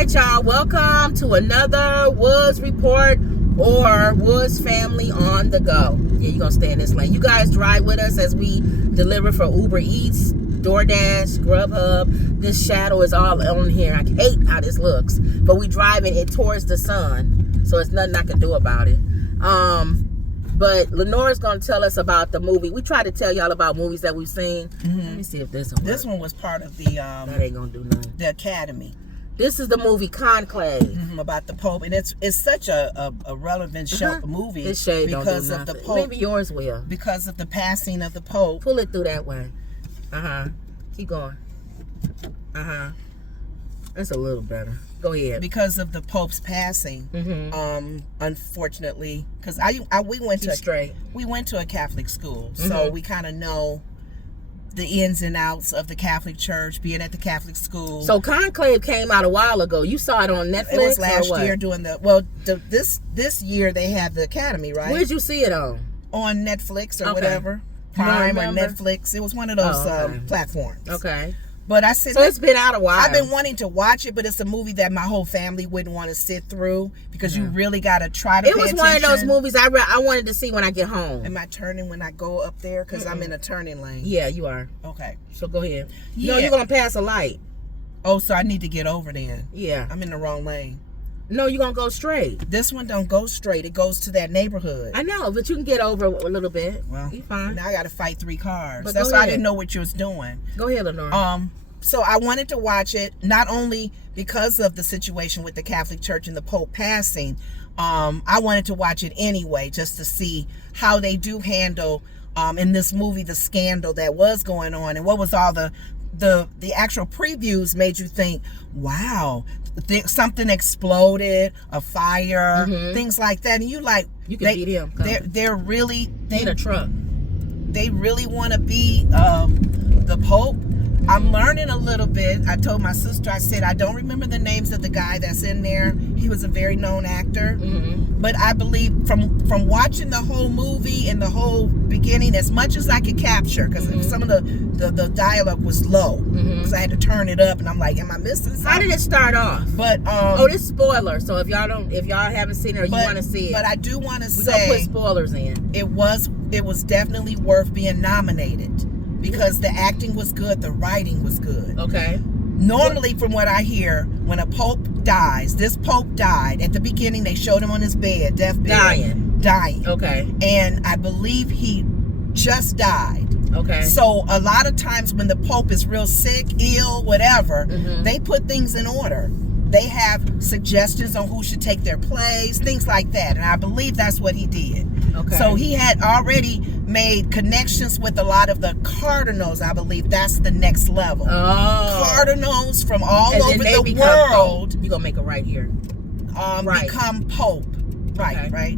right, y'all. Welcome to another Woods Report or Woods Family on the Go. Yeah, you're going to stay in this lane. You guys drive with us as we deliver for Uber Eats, DoorDash, Grubhub. This shadow is all on here. I hate how this looks. But we driving it towards the sun, so it's nothing I can do about it. But Lenore's going to tell us about the movie. We try to tell y'all about movies that we've seen. Let me see if this will work. This one was part of the That ain't going to do nothing. the Academy. This is the movie Conclave. About the Pope, and it's such a relevant show movie This shade because don't do of the nothing. Pope. Maybe yours will. Because of the passing of the Pope. Pull it through that way. Keep going. That's a little better. Go ahead. Because of the Pope's passing, unfortunately, because we went to a Catholic school, so we kind of know the ins and outs of the Catholic Church, being at the Catholic school. So Conclave came out a while ago. You saw it on Netflix. It was last year doing this year they had the Academy, right? Where'd you see it on? On Netflix or whatever, Prime or Netflix. It was one of those platforms. Okay. But I said, so it's been out a while. I've been wanting to watch it, but it's a movie that my whole family wouldn't want to sit through because you really got to try to pay attention. It was one of those movies I wanted to see when I get home. Am I turning when I go up there? Because I'm in a turning lane. Yeah, you are. Okay. So go ahead. Yeah. No, you're going to pass a light. Oh, so I need to get over then. Yeah. I'm in the wrong lane. No, you're going to go straight. This one don't go straight. It goes to that neighborhood. I know, but you can get over a little bit. Well, you fine. Now I got to fight 3 cars. But that's why I didn't know what you was doing. Go ahead, Lenore. So I wanted to watch it, not only because of the situation with the Catholic Church and the Pope passing. I wanted to watch it anyway, just to see how they do handle in this movie the scandal that was going on, and what was all the actual previews made you think, wow, something exploded, a fire, things like that, and you can beat him. They're really in a truck. They really want to be the Pope. I'm learning a little bit. I told my sister, I said, I don't remember the names of the guy that's in there. He was a very known actor. But I believe from watching the whole movie and the whole beginning, as much as I could capture, because some of the dialogue was low, because I had to turn it up, and I'm like, am I missing something? How did it start off? But this spoiler. So if y'all haven't seen it or you want to see it, but I do want to say, we're gonna put spoilers in. It was definitely worth being nominated. Because the acting was good, the writing was good. Okay. Normally, from what I hear, when a pope dies, this pope died. At the beginning, they showed him on his bed, deathbed. Dying. Okay. And I believe he just died. Okay. So a lot of times when the pope is real sick, ill, whatever, they put things in order. They have suggestions on who should take their place, things like that. And I believe that's what he did. Okay. So he had already made connections with a lot of the cardinals. I believe that's the next level. Oh. Cardinals from all over the world. You're going to make it right here. Become pope. Right, okay. Right?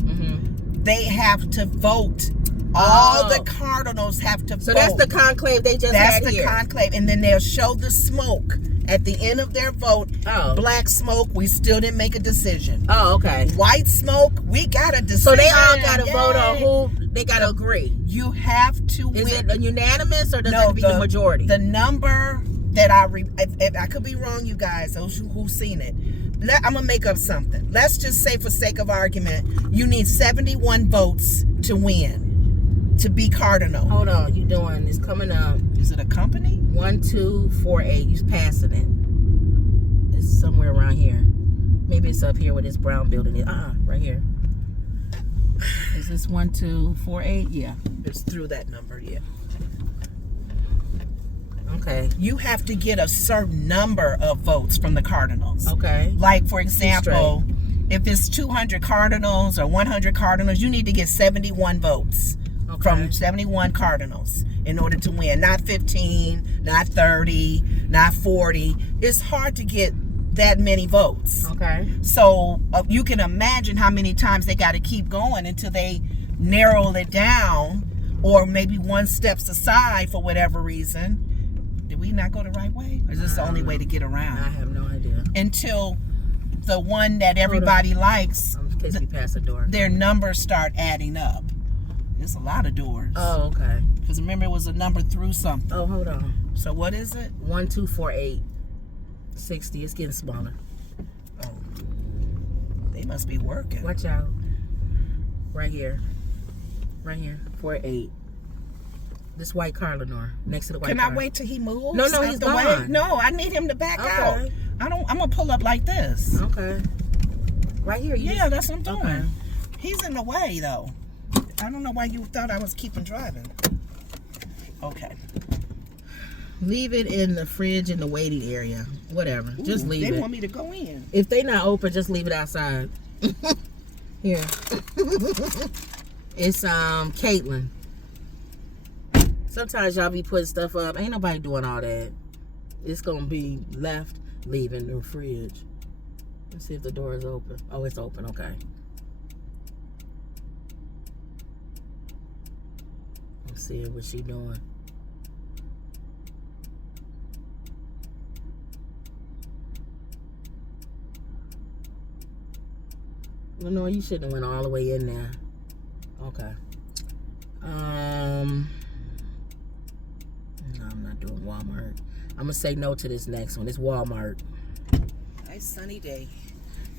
They have to vote. All the cardinals have to vote. So that's the conclave they just had here. That's the conclave. And then they'll show the smoke at the end of their vote. Oh. Black smoke, we still didn't make a decision. Oh, okay. White smoke, we got a decision. So they all got to vote on who, they got to agree. You have to win. Is it unanimous or does it be the majority? The number that I could be wrong, you guys, those who've seen it. I'm going to make up something. Let's just say, for sake of argument, you need 71 votes to win. To be cardinal. Hold on, it's coming up. Is it a company? 1248. You're passing it. It's somewhere around here. Maybe it's up here where this brown building is. Right here. Is this 1248? Yeah. It's through that number, yeah. Okay. You have to get a certain number of votes from the cardinals. Okay. Like, for example, if it's 200 cardinals or 100 cardinals, you need to get 71 votes. From 71 cardinals in order to win. Not 15, not 30, not 40. It's hard to get that many votes. Okay. So you can imagine how many times they got to keep going until they narrow it down, or maybe one steps aside for whatever reason. Did we not go the right way? Or is this the only way to get around? I have no idea. Until the one that everybody likes, in case we pass the door, their numbers start adding up. There's a lot of doors. Oh, okay. Because remember, it was a number through something. Oh, hold on. So what is it? 1248. 60. It's getting smaller. must be working. Watch out. Right here. Right here. 4-8. This white car, Lenore. Next to the white car. Can I wait till he moves? No, he's gone. No, I need him to back out. I'm gonna pull up like this. Okay. Right here. Yeah, that's what I'm doing. Okay. He's in the way though. I don't know why you thought I was keeping driving. Okay. Leave it in the fridge in the waiting area. Whatever. Ooh, just leave it. They want me to go in. If they not open, just leave it outside. Here. It's Caitlin. Sometimes y'all be putting stuff up. Ain't nobody doing all that. It's gonna be left, leaving the fridge. Let's see if the door is open. Oh, it's open. Okay. Let's see what she doing. No, you shouldn't have went all the way in there. Okay. No, I'm not doing Walmart. I'm gonna say no to this next one. It's Walmart. Nice sunny day.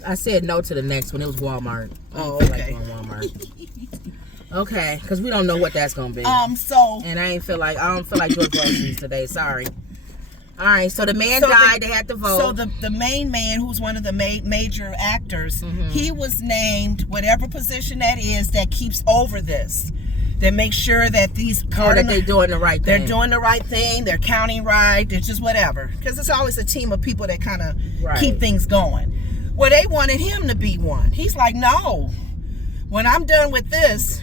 I said no to the next one. It was Walmart. Oh, I don't feel okay. like going Walmart. Okay, because we don't know what that's gonna be. So and I don't feel like doing groceries today. Sorry. All right, so the man died. They had to vote. So the main man, who's one of the major actors, he was named whatever position that is that keeps over this, that makes sure that these that they're doing the right thing. They're doing the right thing. They're counting right. They're just whatever, because it's always a team of people that kind of keep things going. Well, they wanted him to be one. He's like, no. When I'm done with this,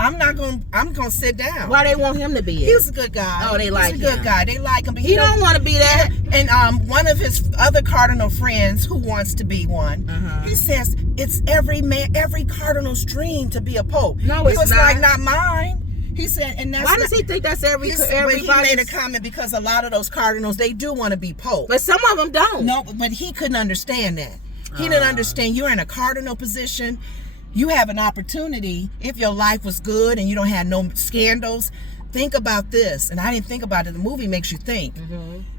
I'm gonna sit down. Why they want him to be it? He was a good guy. Oh, they like him. He's a good guy. They like him. But he don't want to be that. And one of his other cardinal friends who wants to be one, he says it's every cardinal's dream to be a pope. No, he it's was not. like, not mine. He said, and that's why does he think that's everybody? He made a comment because a lot of those cardinals, they do want to be pope, but some of them don't. No, but he couldn't understand that. He didn't understand. You're in a cardinal position. You have an opportunity, if your life was good and you don't have no scandals, think about this. And I didn't think about it. The movie makes you think.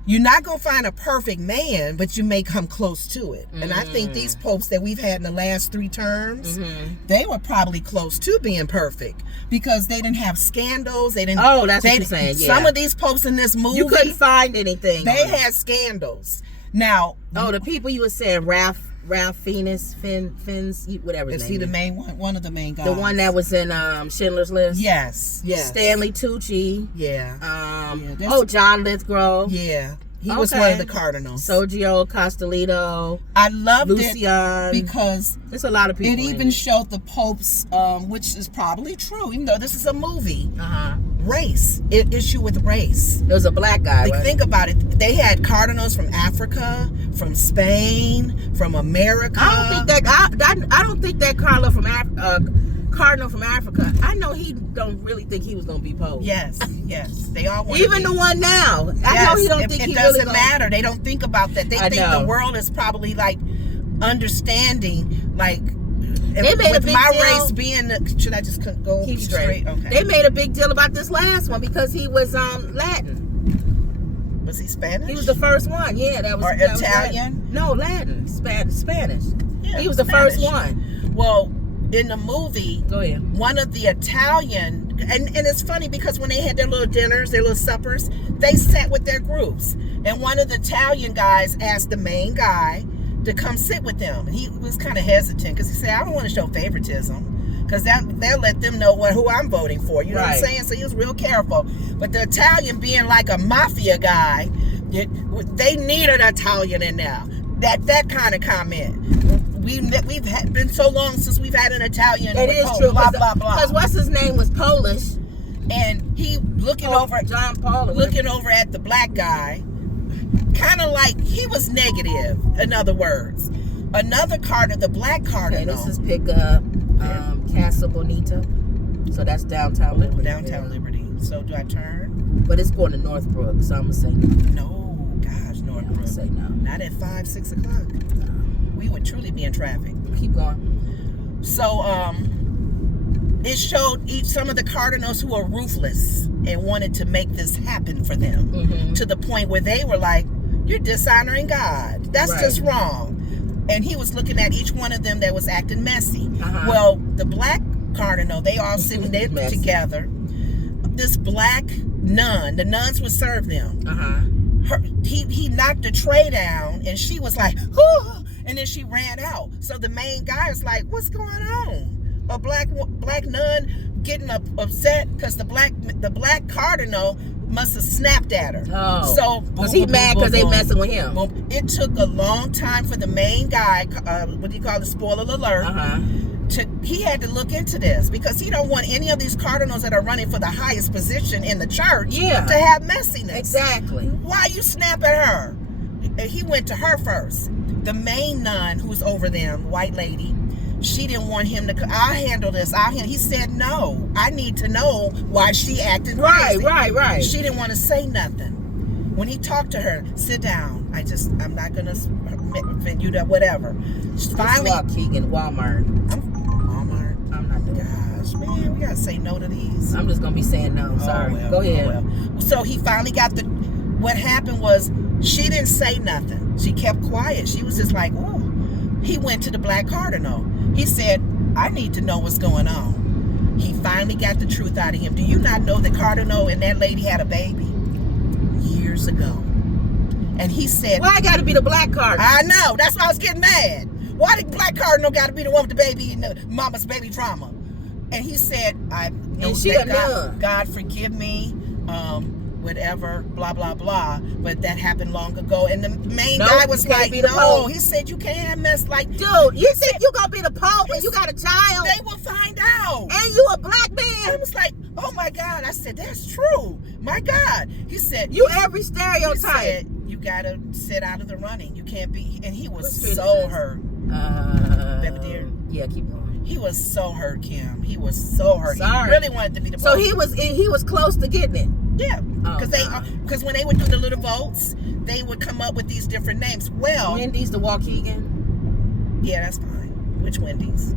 You're not going to find a perfect man, but you may come close to it. And I think these popes that we've had in the last 3 terms, they were probably close to being perfect because they didn't have scandals. They didn't. Oh, that's what you're saying. Yeah. Some of these popes in this movie, you couldn't find anything. They had scandals. Now, the people you were saying, Ralph Fiennes, whatever his name is. Is he the main one? One of the main guys. The one that was in Schindler's List? Yes. Stanley Tucci. Yeah. John Lithgow. Yeah. He was one of the cardinals. Sergio Costolito. I loved Lucian. it because there's a lot of people. It even showed the popes, which is probably true, even though this is a movie. Race, issue with race. There was a black guy. Right? Think about it. They had cardinals from Africa, from Spain, from America. I don't think that cardinal from Africa. I know he don't really think he was gonna be pope. Yes. They all want even the one now. I know he don't think it he doesn't really matter. They don't think about that. They think the world is probably like understanding, like. They made a big my deal. race being should I just go keep straight? Okay. They made a big deal about this last one because he was Latin. Was he Spanish? He was the first one. Yeah, that was. Or that Italian? Was no, Latin, Spanish. Yeah, he was the first one. Well, in the movie, go ahead. One of the Italian, and it's funny because when they had their little dinners, their little suppers, they sat with their groups, and one of the Italian guys asked the main guy to come sit with them. And he was kind of hesitant because he said, I don't want to show favoritism because they'll let them know who I'm voting for. You know what I'm saying? So he was real careful. But the Italian, being like a mafia guy, they need an Italian in there. That kind of comment. We've been so long since we've had an Italian. It is true. Blah, blah, blah. Because what's his name was Polish. And he looking over John Paul. Looking over at the black guy, kind of like he was negative. In other words, another cardinal, the black cardinal. Okay, this is pickup Casa Bonita, so that's downtown Liberty. Downtown Liberty. So do I turn? But it's going to Northbrook, so I'm gonna say no. No, gosh, Northbrook. I'm gonna say no. Not at 5, 6 o'clock. No. We would truly be in traffic. Keep going. So it showed some of the cardinals who are ruthless and wanted to make this happen for them to the point where they were like, you're dishonoring God. That's just wrong. and he was looking at each one of them that was acting messy. Well, the black cardinal, they all sitting there together. This black nun, the nuns would serve them. He knocked the tray down, and she was like, "Whoo!" And then she ran out. So the main guy was like, "What's going on?" A black nun getting upset because the black cardinal must have snapped at her. Oh, so was he mad because they messing with him? It took a long time for the main guy, what do you call it, spoiler alert, he had to look into this, because he don't want any of these cardinals that are running for the highest position in the church to have messiness. Exactly. Why you snap at her? He went to her first. The main nun who's over them, white lady, she didn't want him to. I'll handle this. He said no. I need to know why she acted crazy. Right. She didn't want to say nothing. When he talked to her, sit down. I'm not gonna offend you. That whatever. Finally, Keegan, Walmart. Walmart. I'm not doing. Gosh, man, we gotta say no to these. I'm just gonna be saying no. Sorry. Go ahead. So he finally got the. What happened was she didn't say nothing. She kept quiet. She was just like, ooh. He went to the black cardinal. He said, I need to know what's going on. He finally got the truth out of him. Do you not know the cardinal and that lady had a baby years ago? And he said, why got to be the black cardinal? I know. That's why I was getting mad. Why the black cardinal got to be the one with the baby and the mama's baby trauma? And he said, I know that God forgive me, whatever, blah, blah, blah. But that happened long ago. And the main guy was like, no. He said, you can't have mess like... Dude, you think you going to be the Pope and you got a child? They will find out. And you a black man? I was like, oh my God. I said, that's true. My God. He said... You every stereotype. He said, you got to sit out of the running. You can't be... And he was so hurt. Baby dear. Yeah, keep going. He was so hurt, Kim. He was so hurt. Sorry. He really wanted to be the Pope. So he was close to getting it. Yeah, because when they would do the little votes, they would come up with these different names. Well, Wendy's, the Waukegan. Yeah, that's fine. Which Wendy's?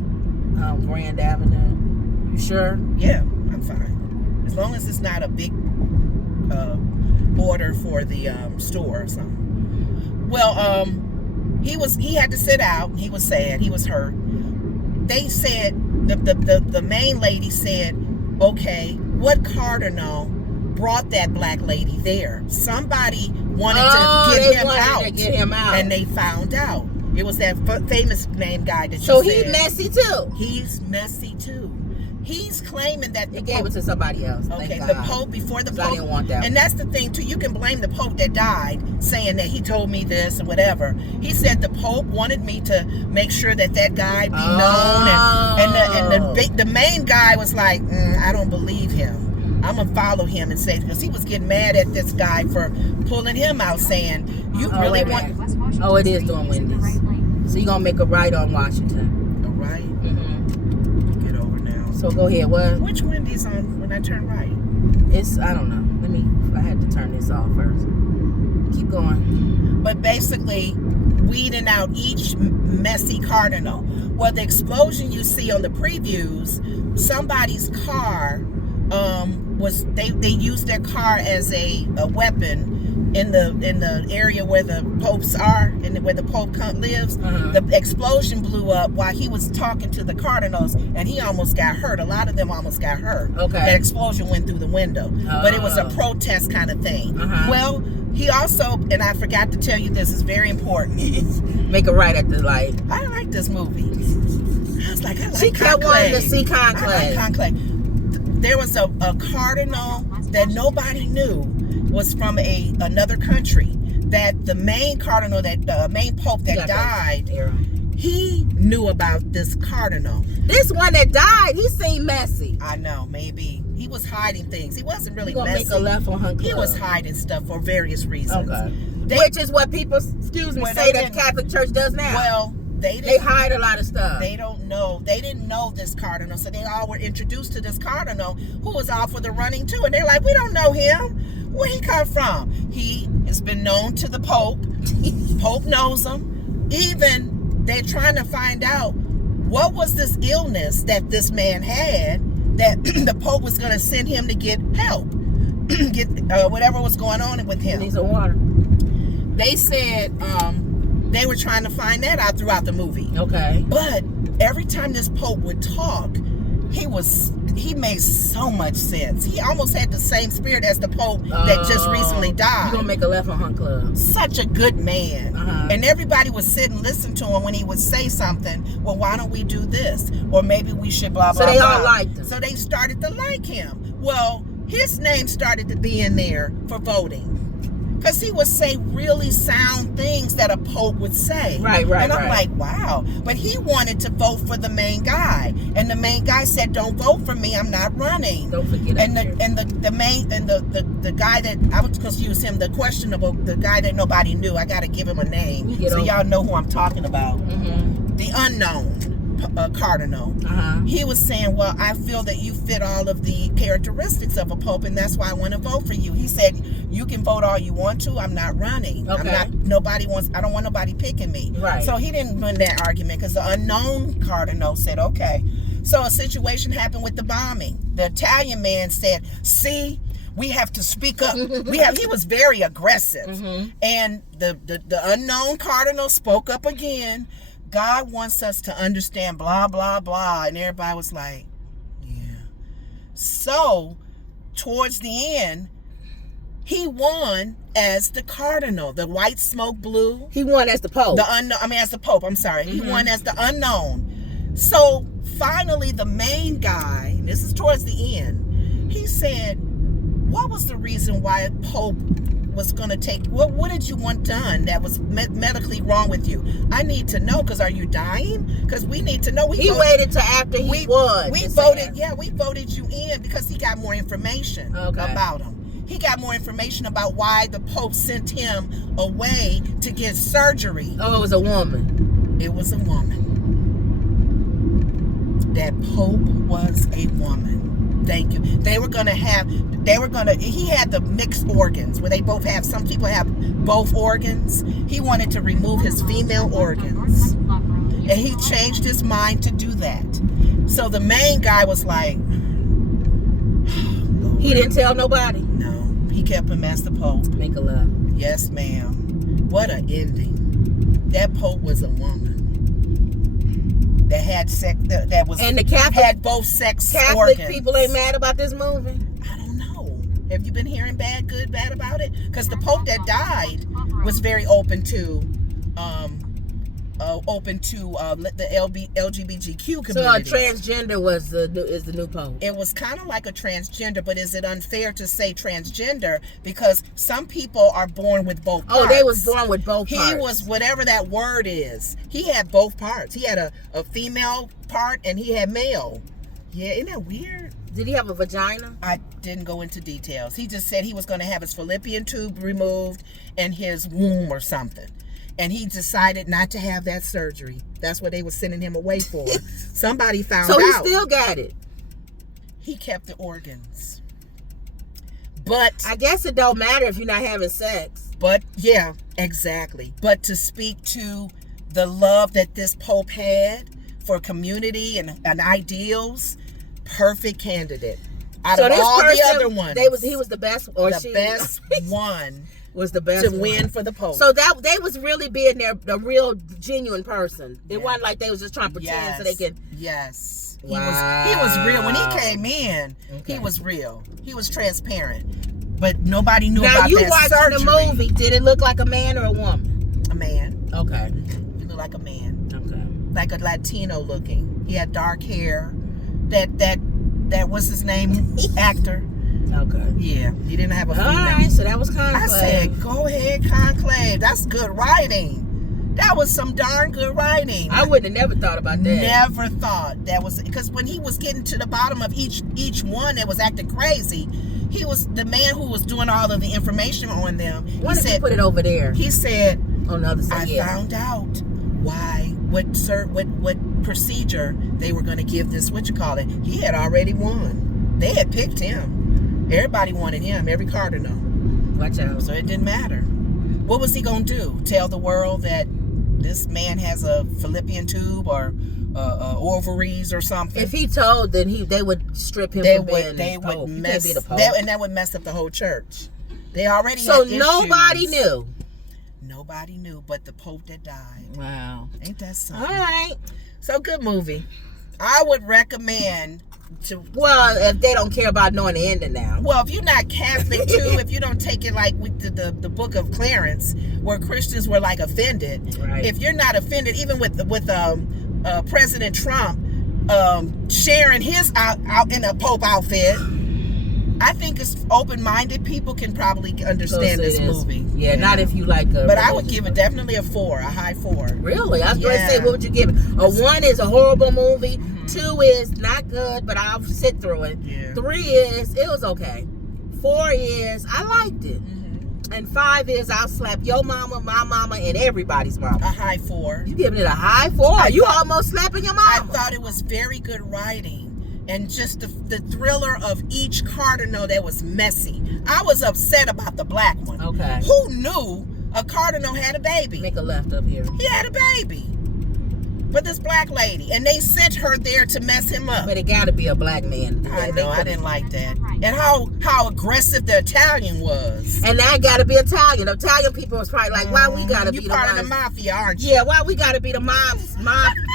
Grand Avenue. You sure? Yeah, I'm fine. As long as it's not a big order for the store or something. Well, he had to sit out. He was sad. He was hurt. They said the main lady said, okay, what cardinal brought that black lady there? Somebody wanted to get him out, and they found out. It was that famous name guy that you said. So he's messy too. He's messy too. He's claiming that they gave it to somebody else. Okay, the Pope before the Pope. I didn't want that. And that's the thing too. You can blame the Pope that died, saying that he told me this and whatever. He said the Pope wanted me to make sure that guy be known, and the main guy was like, I don't believe him. I'm gonna follow him and say, because he was getting mad at this guy for pulling him out, saying you really want. Oh, it is doing Wendy's. So you're gonna make a right on Washington. A right? Get over now. So go ahead. What? Which Wendy's on when I turn right? It's, I don't know. I had to turn this off first. Keep going. But basically, weeding out each messy cardinal. Well, the explosion you see on the previews, somebody's car was they used their car as a weapon in the area where the popes are and where the Pope lives. The explosion blew up while he was talking to the cardinals, and he almost got hurt. A lot of them almost got hurt. Okay. That explosion went through the window, but it was a protest kind of thing. Well, he also, and I forgot to tell you this, is very important. Make a right at the light. I like this movie. I was like, I like She kept wanting to see Conclave. I like Conclave. There was a cardinal that nobody knew was from another country. That the main cardinal, that main pope that died, he knew about this cardinal. This one that died, he seemed messy. I know, maybe he was hiding things. He wasn't really messy. Make a left on Conclave. He was hiding stuff for various reasons. Okay. Which is what people, say that the Catholic Church does now. Well, they hide a lot of stuff. They don't know. They didn't know this cardinal, so they all were introduced to this cardinal who was all for the running too. And they're like, we don't know him. Where he come from? He has been known to the Pope. Pope knows him. Even they're trying to find out what was this illness that this man had that the Pope was going to send him to get help, get whatever was going on with him. He needs some water. They said They were trying to find that out throughout the movie. Okay. But every time this Pope would talk, he made so much sense. He almost had the same spirit as the Pope that just recently died. You're going to make a left on Hunt Club. Such a good man. And everybody would sit and listen to him when he would say something. Well, why don't we do this? Or maybe we should blah, blah, blah. So they all liked him. So they started to like him. Well, his name started to be in there for voting. Because he would say really sound things that a Pope would say. Right. And I'm like, wow. But he wanted to vote for the main guy. And the main guy said, don't vote for me. I'm not running. Don't forget and the guy that, I was going to use him, the guy that nobody knew. I got to give him a name. So y'all know who I'm talking about. The unknown cardinal. He was saying, well, I feel that you fit all of the characteristics of a Pope, and that's why I want to vote for you. He said, you can vote all you want to. I'm not running. Okay. I don't want nobody picking me. Right. So he didn't win that argument because the unknown cardinal said, okay. So a situation happened with the bombing. The Italian man said, see, we have to speak up. He was very aggressive. And the unknown cardinal spoke up again. God wants us to understand blah, blah, blah. And everybody was like, yeah. So, towards the end, he won as the cardinal. The white smoke blew. He won as the Pope. As the Pope, I'm sorry. He won as the unknown. So, finally, the main guy, and this is towards the end, he said, what was the reason why Pope was going to take, what did you want done that was medically wrong with you? I need to know, because are you dying? Because we need to know. He waited till after he won. We voted you in because he got more information about him. He got more information about why the Pope sent him away to get surgery. Oh, it was a woman. It was a woman. That Pope was a woman. Thank you. He had the mixed organs where they both have, some people have both organs. He wanted to remove his female organs. And he changed his mind to do that. So the main guy was like, he didn't tell nobody? No. He kept him as the Pope. Make a love. Yes, ma'am. What an ending. That Pope was a woman. That had sex, that was, and the Catholic, had both sex Catholic organs. People ain't mad about this movie? I don't know. Have you been hearing bad about it? Because the Pope that died was very open to the LGBTQ community. So a transgender is the new Pope. It was kind of like a transgender, but is it unfair to say transgender? Because some people are born with both parts. Oh, they was born with both parts. He was, whatever that word is, he had both parts. He had a female part and he had male. Yeah, isn't that weird? Did he have a vagina? I didn't go into details. He just said he was going to have his fallopian tube removed and his womb or something. And he decided not to have that surgery. That's what they were sending him away for. Somebody found out. So he still got it. He kept the organs. But I guess it don't matter if you're not having sex. But yeah, exactly. But to speak to the love that this Pope had for community and ideals, perfect candidate. Out of all the other ones, he was the best, or the best one. Was the best to win for the Pope. So that they was really being the real genuine person. It wasn't like they was just trying to pretend so they could. Yes. Wow. He was real. When he came in, he was real. He was transparent. But nobody knew about that surgery. Now, you watching the movie, did it look like a man or a woman? A man. Okay. He looked like a man. Okay. Like a Latino looking. He had dark hair. That was his name, actor. Okay. Yeah, he didn't have a female. All right, so that was Conclave. I said, go ahead, Conclave. That's good writing. That was some darn good writing. I wouldn't have never thought about that. Never thought that was, because when he was getting to the bottom of each one that was acting crazy, he was the man who was doing all of the information on them. Why did you put it over there? He said, on the other side. I found out what procedure they were going to give this, he had already won. They had picked him. Everybody wanted him, every cardinal. Watch out. So it didn't matter. What was he going to do? Tell the world that this man has a fallopian tube or ovaries or something? If he told, then they would strip him from being They would Pope. mess Pope. And that would mess up the whole church. They already so had nobody issues. knew. Nobody knew but the Pope that died. Wow. Ain't that something? All right. So, good movie. I would recommend to... Well, if they don't care about knowing the ending now. Well, if you're not Catholic, too, if you don't take it like with the Book of Clarence, where Christians were, like, offended. Right. If you're not offended, even with President Trump sharing his out in a Pope outfit... I think it's open-minded people can probably understand this movie. Yeah, not if you like a... But I would give it definitely a 4, a high 4. Really? I was going to say, what would you give it? A 1 is a horrible movie. 2 is not good, but I'll sit through it. Yeah. 3 is, it was okay. 4 is, I liked it. And 5 is, I'll slap your mama, my mama, and everybody's mama. A high 4. You giving it a high 4? You almost slapping your mama. I thought it was very good writing. And just the thriller of each cardinal that was messy. I was upset about the black one. Okay. Who knew a cardinal had a baby? Make a left up here. He had a baby. But this black lady. And they sent her there to mess him up. But it got to be a black man. I know. I didn't like that. And how aggressive the Italian was. And that got to be Italian. Italian people was probably like, why we got to be the part of the mafia, aren't you? Yeah, why we got to be the mob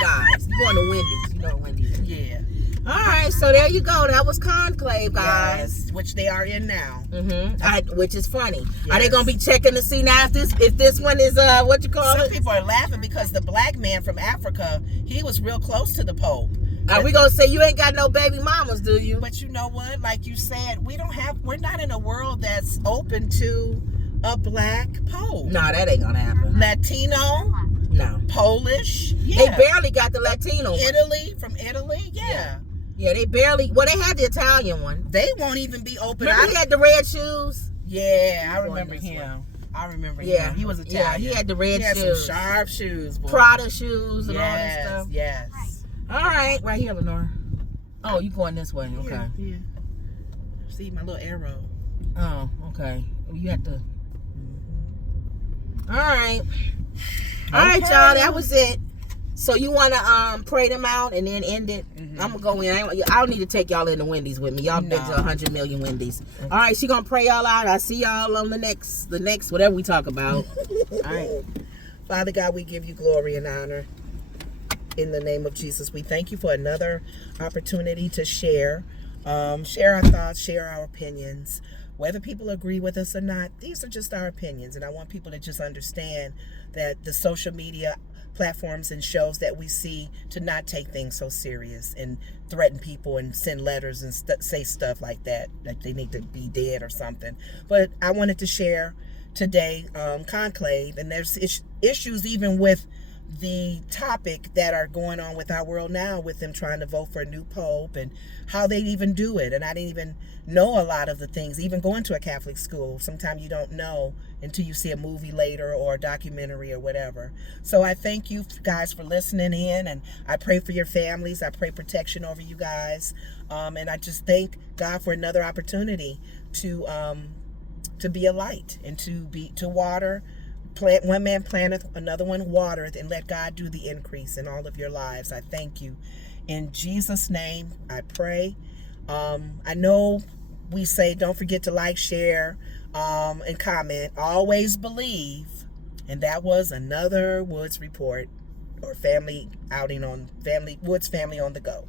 guys? You going to Wendy's. You know Wendy's. Yeah. All right, so there you go. That was Conclave, guys. Yes, which they are in now. Which is funny. Yes. Are they gonna be checking to see now if this one is what you call it? Some people are laughing because the black man from Africa, he was real close to the Pope. Are we gonna say you ain't got no baby mamas, do you? But you know what? Like you said, we're not in a world that's open to a black Pope. No, that ain't gonna happen. Latino. No. Polish. Yeah. They barely got the Latino one. From Italy. Yeah. Yeah, they barely. Well, they had the Italian one. They won't even be open. Remember he had the red shoes? Yeah, I remember him. I remember him. He was Italian. Yeah, he had the red shoes. He had some sharp shoes, boy. Prada shoes and all that stuff. Yes. All right, right here, Lenore. Oh, you going this way? Okay. Yeah. See my little arrow. Oh, okay. You have to. All right. All right, y'all. That was it. So you want to pray them out and then end it? I'm going to go in. I don't need to take y'all into Wendy's with me. Y'all been to 100 million Wendy's. All right, she going to pray y'all out. I'll see y'all on the next whatever we talk about. All right. Father God, we give you glory and honor. In the name of Jesus, we thank you for another opportunity to share our thoughts, share our opinions. Whether people agree with us or not, these are just our opinions. And I want people to just understand that the social media platforms and shows that we see to not take things so serious and threaten people and send letters and say stuff like that they need to be dead or something. But I wanted to share today Conclave, and there's issues even with the topic that are going on with our world now, with them trying to vote for a new pope and how they even do it. And I didn't even know a lot of the things, even going to a Catholic school. Sometimes you don't know until you see a movie later or a documentary or whatever. So I thank you guys for listening in, and I pray for your families. I pray protection over you guys. And I just thank God for another opportunity to be a light and to water. Plant, one man planteth, another one watereth, and let God do the increase in all of your lives. I thank you. In Jesus' name, I pray. I know we say don't forget to like, share, and comment. Always believe. And that was another Woods Report, or family outing on Woods Family on the Go.